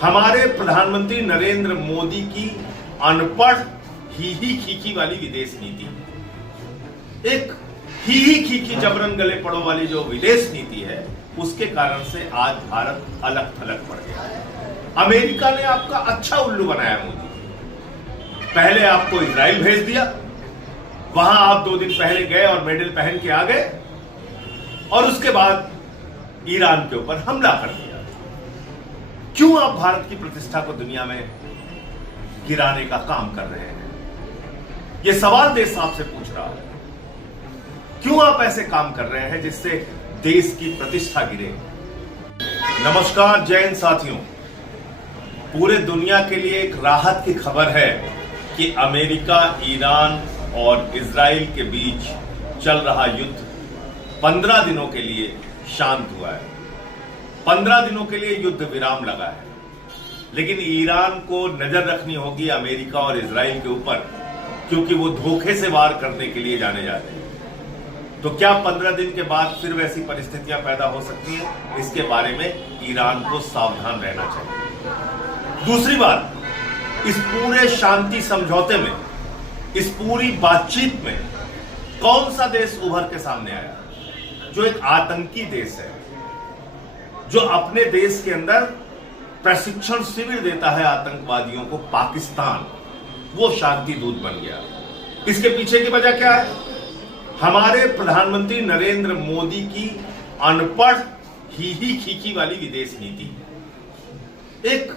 हमारे प्रधानमंत्री नरेंद्र मोदी की अनपढ़ ही खीखी वाली विदेश नीति, एक ही खीखी जबरन गले पड़ो वाली जो विदेश नीति है, उसके कारण से आज भारत अलग थलग पड़ गया है। अमेरिका ने आपका अच्छा उल्लू बनाया मोदी। पहले आपको इजराइल भेज दिया, वहां आप 2 दिन पहले गए और मेडल पहन के आ गए, और उसके बाद ईरान के ऊपर हमला कर दिया। क्यों आप भारत की प्रतिष्ठा को दुनिया में गिराने का काम कर रहे हैं? यह सवाल देश आपसे पूछ रहा है। क्यों आप ऐसे काम कर रहे हैं जिससे देश की प्रतिष्ठा गिरे? नमस्कार जय हिंद साथियों, पूरे दुनिया के लिए एक राहत की खबर है कि अमेरिका, ईरान और इजराइल के बीच चल रहा युद्ध 15 दिनों के लिए शांत हुआ है। 15 दिनों के लिए युद्ध विराम लगा है, लेकिन ईरान को नजर रखनी होगी अमेरिका और इजराइल के ऊपर, क्योंकि वो धोखे से वार करने के लिए जाने जाते हैं। तो क्या 15 दिन के बाद फिर वैसी परिस्थितियां पैदा हो सकती हैं? इसके बारे में ईरान को सावधान रहना चाहिए। दूसरी बात, इस पूरे शांति समझौते में, इस पूरी बातचीत में कौन सा देश उभर के सामने आया जो एक आतंकी देश है, जो अपने देश के अंदर प्रशिक्षण शिविर देता है आतंकवादियों को? पाकिस्तान, वो शांति दूत बन गया। इसके पीछे की वजह क्या है? हमारे प्रधानमंत्री नरेंद्र मोदी की अनपढ़ ही खीखी वाली विदेश नीति, एक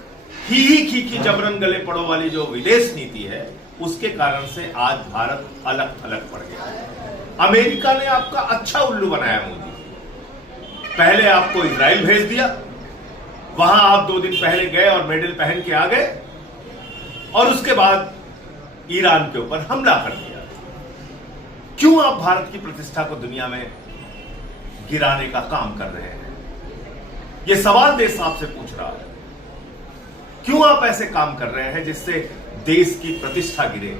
ही खीखी जबरन गले पड़ो वाली जो विदेश नीति है, उसके कारण से आज भारत अलग थलग पड़ गया है। अमेरिका ने आपका अच्छा उल्लू बनाया मोदी। पहले आपको इजराइल भेज दिया, वहां आप 2 दिन पहले गए और मेडल पहन के आ गए, और उसके बाद ईरान के ऊपर हमला कर दिया। क्यों आप भारत की प्रतिष्ठा को दुनिया में गिराने का काम कर रहे हैं? यह सवाल देश आपसे पूछ रहा है। क्यों आप ऐसे काम कर रहे हैं जिससे देश की प्रतिष्ठा गिरे?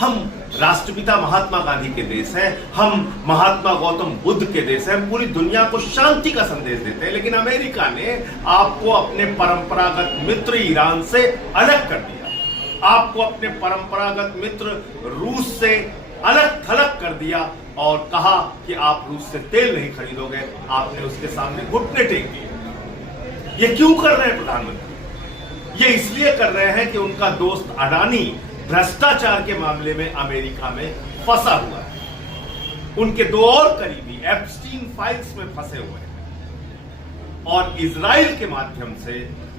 हम राष्ट्रपिता महात्मा गांधी के देश हैं, हम महात्मा गौतम बुद्ध के देश हैं, हम पूरी दुनिया को शांति का संदेश देते हैं, लेकिन अमेरिका ने आपको अपने परंपरागत मित्र ईरान से अलग कर दिया, आपको अपने परंपरागत मित्र रूस से अलग थलग कर दिया, और कहा कि आप रूस से तेल नहीं खरीदोगे। आपने उसके सामने घुटने टेक दिए। ये क्यों कर रहे हैं प्रधानमंत्री? ये इसलिए कर रहे हैं कि उनका दोस्त अडानी भ्रष्टाचार के मामले में अमेरिका में फंसा हुआ है। उनके 2 और करीबी एप्स्टीन फाइल्स में फंसे हुए हैं, और इजराइल के माध्यम से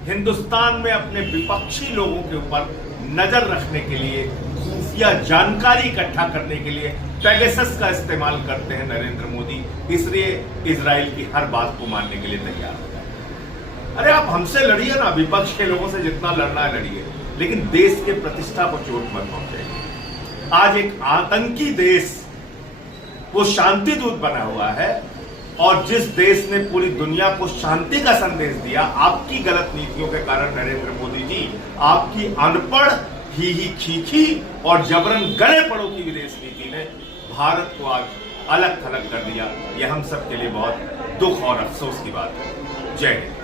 हिंदुस्तान में अपने विपक्षी लोगों के ऊपर नजर रखने के लिए, खुफिया जानकारी इकट्ठा करने के लिए पेगासस का इस्तेमाल करते हैं नरेंद्र मोदी। इसलिए इजराइल की हर बात को मानने के लिए तैयार हो जाए। अरे आप हमसे लड़िए ना, विपक्ष के लोगों से जितना लड़ना है लड़िए, लेकिन देश के प्रतिष्ठा को चोट मत पहुंचाइए। आज एक आतंकी देश वो शांति दूत बना हुआ है, और जिस देश ने पूरी दुनिया को शांति का संदेश दिया, आपकी गलत नीतियों के कारण नरेंद्र मोदी जी, आपकी अनपढ़ ही खीखी और जबरन गले पड़ो की विदेश नीति ने भारत को आज अलग थलग कर दिया। यह हम सब के लिए बहुत दुख और अफसोस की बात है। जय हिंद।